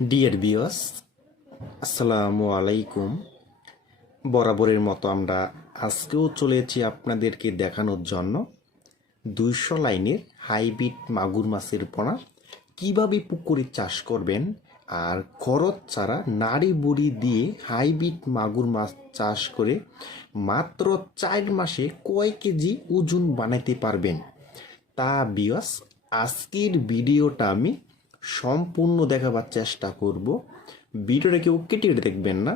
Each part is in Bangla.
ডিয়ার বিয়স আসসালামু আলাইকুম। বরাবরের মতো আমরা আজকেও চলেছি আপনাদেরকে দেখানোর জন্য দুইশো লাইনের হাইব্রিড মাগুর মাছের পোনা। কীভাবে পুকুরে চাষ করবেন আর খরচ ছাড়া নাড়ি বুড়ি দিয়ে হাইব্রিড মাগুর মাছ চাষ করে মাত্র চার মাসে কয় কেজি ওজন বানাইতে পারবেন? তা বিয়স আজকের ভিডিওটা আমি সম্পূর্ণ দেখাবার চেষ্টা করব। ভিডিওটা কেউ কেটে কেটে দেখবেন না।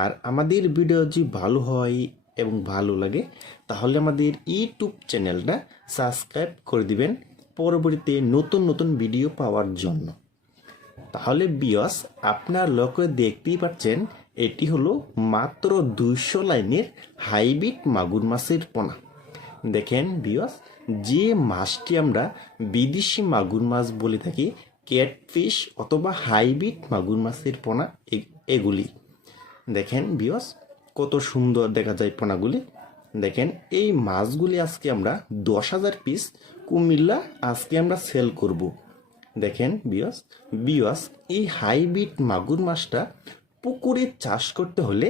আর আমাদের ভিডিও যদি ভালো হয় এবং ভালো লাগে, তাহলে আমাদের ইউটিউব চ্যানেলটা সাবস্ক্রাইব করে দিবেন পরবর্তীতে নতুন নতুন ভিডিও পাওয়ার জন্য। তাহলে বিয়স আপনার লক্ষ্য দেখতেই পাচ্ছেন, এটি হলো মাত্র দুইশো লাইনের হাইব্রিড মাগুর মাছের পোনা। দেখেন বিয়স যে মাছটি আমরা বিদেশি মাগুর মাছ বলে থাকি ক্যাটফিশ অথবা হাইব্রিড মাগুর মাছের পোনা এগুলি। দেখেন বিয়স কত সুন্দর দেখা যায় পোনাগুলি। দেখেন, এই মাছগুলি আজকে আমরা দশ হাজার পিস কুমিল্লা আজকে আমরা সেল করব। দেখেন বিয়স বিয়স এই হাইব্রিড মাগুর মাছটা পুকুরে চাষ করতে হলে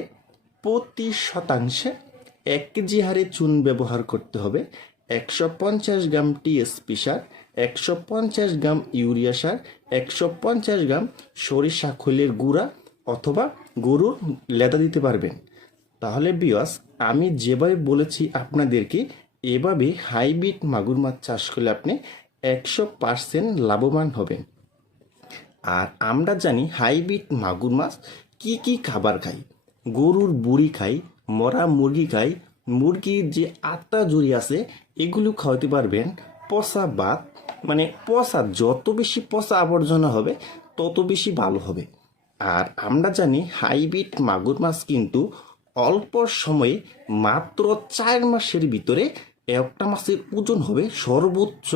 প্রতি শতাংশে এক কেজি হারে চুন ব্যবহার করতে হবে। একশো পঞ্চাশ গ্রাম টিএসপি সার একশো পঞ্চাশ গ্রাম ইউরিয়া সার, একশো পঞ্চাশ গ্রাম সরিষা খৈলের গুঁড়া অথবা গরুর লেদা দিতে পারবেন। তাহলে বিয়স আমি যেভাবে বলেছি আপনাদেরকে, এভাবে হাইব্রিড মাগুর মাছ চাষ করলে আপনি একশো পার্সেন্ট লাভবান হবেন। আর আমরা জানি হাইব্রিড মাগুর মাছ কি কি খাবার খাই গরুর বুড়ি খাই মরা মুরগি খাই মুরগির যে আত্মা জুড়ি আছে, এগুলো খাওয়াতে পারবেন। পচা ভাত মানে পচা যত বেশি পচা আবর্জনা হবে, তত বেশি ভালো হবে। আর আমরা জানি হাইব্রিড মাগুর মাছ কিন্তু অল্প সময়ে মাত্র চার মাসের ভিতরে একটা মাছের ওজন হবে সর্বোচ্চ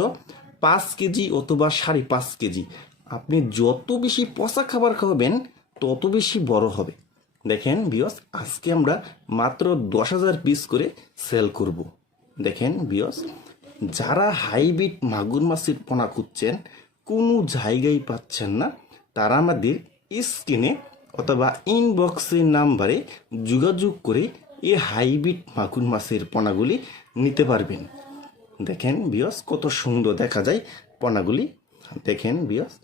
পাঁচ কেজি অথবা সাড়ে পাঁচ কেজি। আপনি যত বেশি পচা খাবার খাওয়াবেন তত বেশি বড় হবে। দেখেন বিয়স আজকে আমরা মাত্র দশ হাজার পিস করে সেল করব। দেখেন বিয়স যারা হাইব্রিড মাগুর মাছের পোনা খুঁজছেন, কোনো জায়গায় পাচ্ছেন না, তারা আমাদের স্ক্রিনে অথবা ইনবক্সের নাম্বারে যোগাযোগ করে এই হাইব্রিড মাগুর মাছের পোনাগুলি নিতে পারবেন। দেখেন বিয়স কত সুন্দর দেখা যায় পোনাগুলি। দেখেন বিয়স